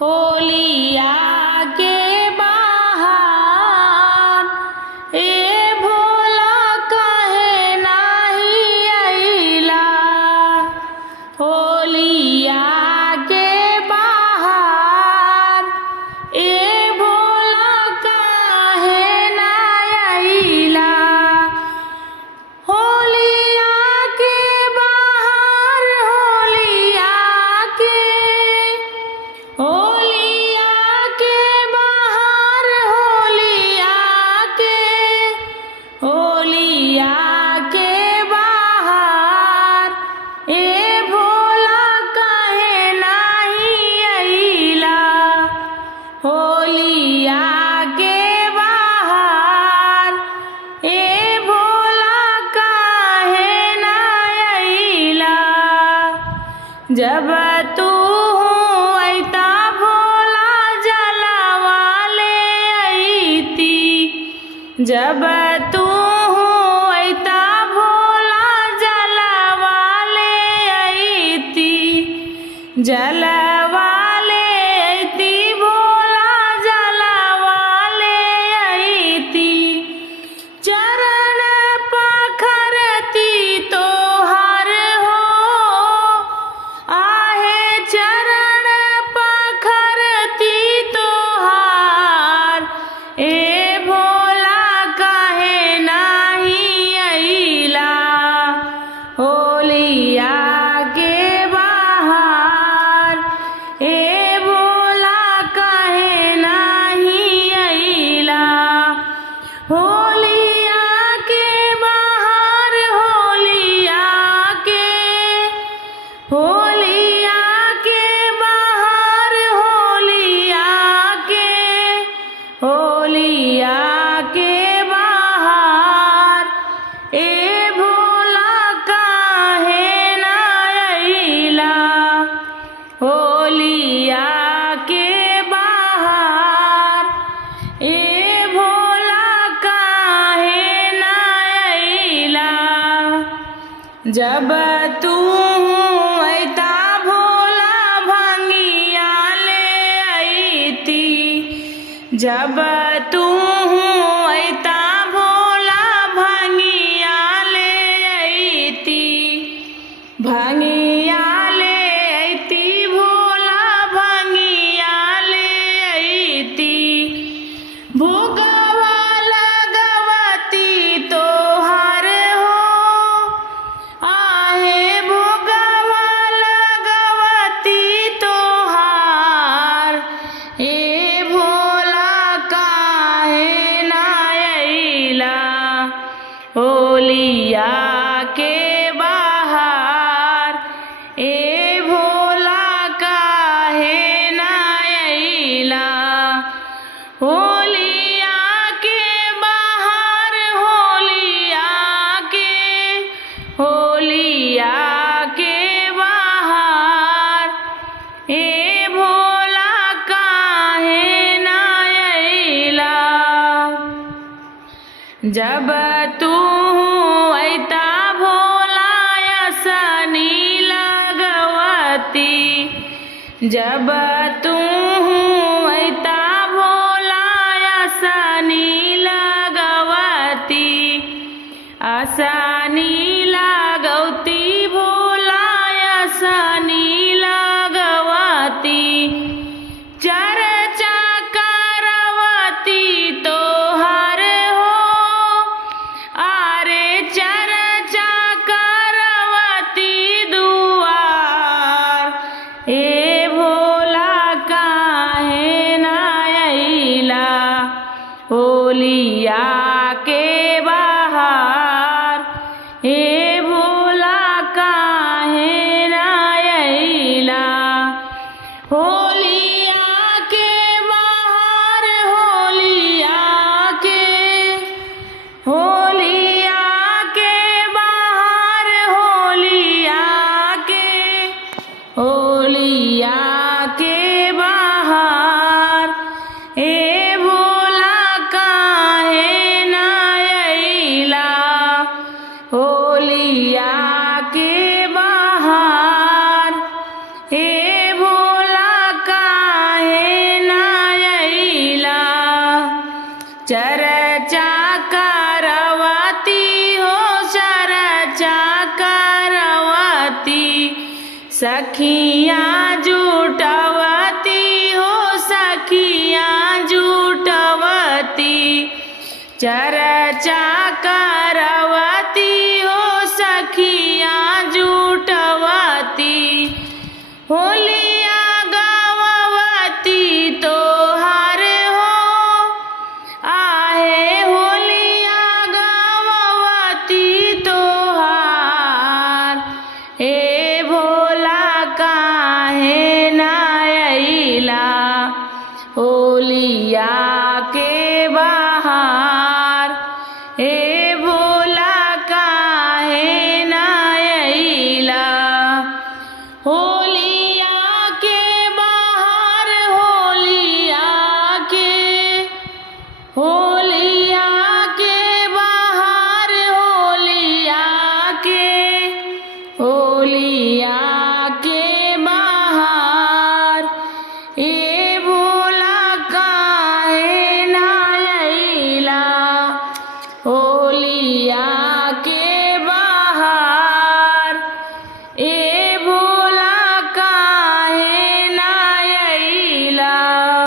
होलिया के बहार ए भोला काहे नाही अइला। होलिया के बहार ए भोला काहे ना अइला। होलिया के बहार होलिया के बहार होलिया के बहार ए भोला काहे नाही अइला। होलिया के बहार ए भोला काहे ना अइला। जब तू अइता भोला जलवा ले अइती। जब तू अइता भोला जलवा ले अइती। जलवा ले अइती भोला जलवा ले अइती। चरण पखरती तोहर हो आहे चरण पखरती तोहार ए भोला काहे नाही अइला। होलिया के बहार ए भोला काहे नाही अइला। होलिया के बहार होलिया के बहार होलिया के बहार ए भोला काहे ना अइला। होलिया के बहार ए भोला काहे ना अइला। जब तू अइता भोला भंगिया ले अइती। जब तू अइता भोला भंगिया ले अइती। भंगिया ले अइती भोला भंगिया ले अइती। भोगवा लगवती तोहर हो आहे भोगवा लगवती तोहार ए भोला काहे ना अइला। होलिया के बहार ए भोला काहे ना अइला। होलिया के बहार होलिया के बहार ए भोला काहे ना अइला। जब तू अइता भोला असनी लगवती। जब तू अइता भोला असनी लगवती। असनी लगवती भोला असनी लगवती। चर्चा करवती तोहर हो आरे चर्चा करवती दुआर ए भोला काहे ना अइला। होलिया के बहार ए भोला काहे ना अइला। होलिया के बहार होलिया के बहार होलिया के बहार ए भोला काहे ना अइला। होलिया के बहार हे भोला मैया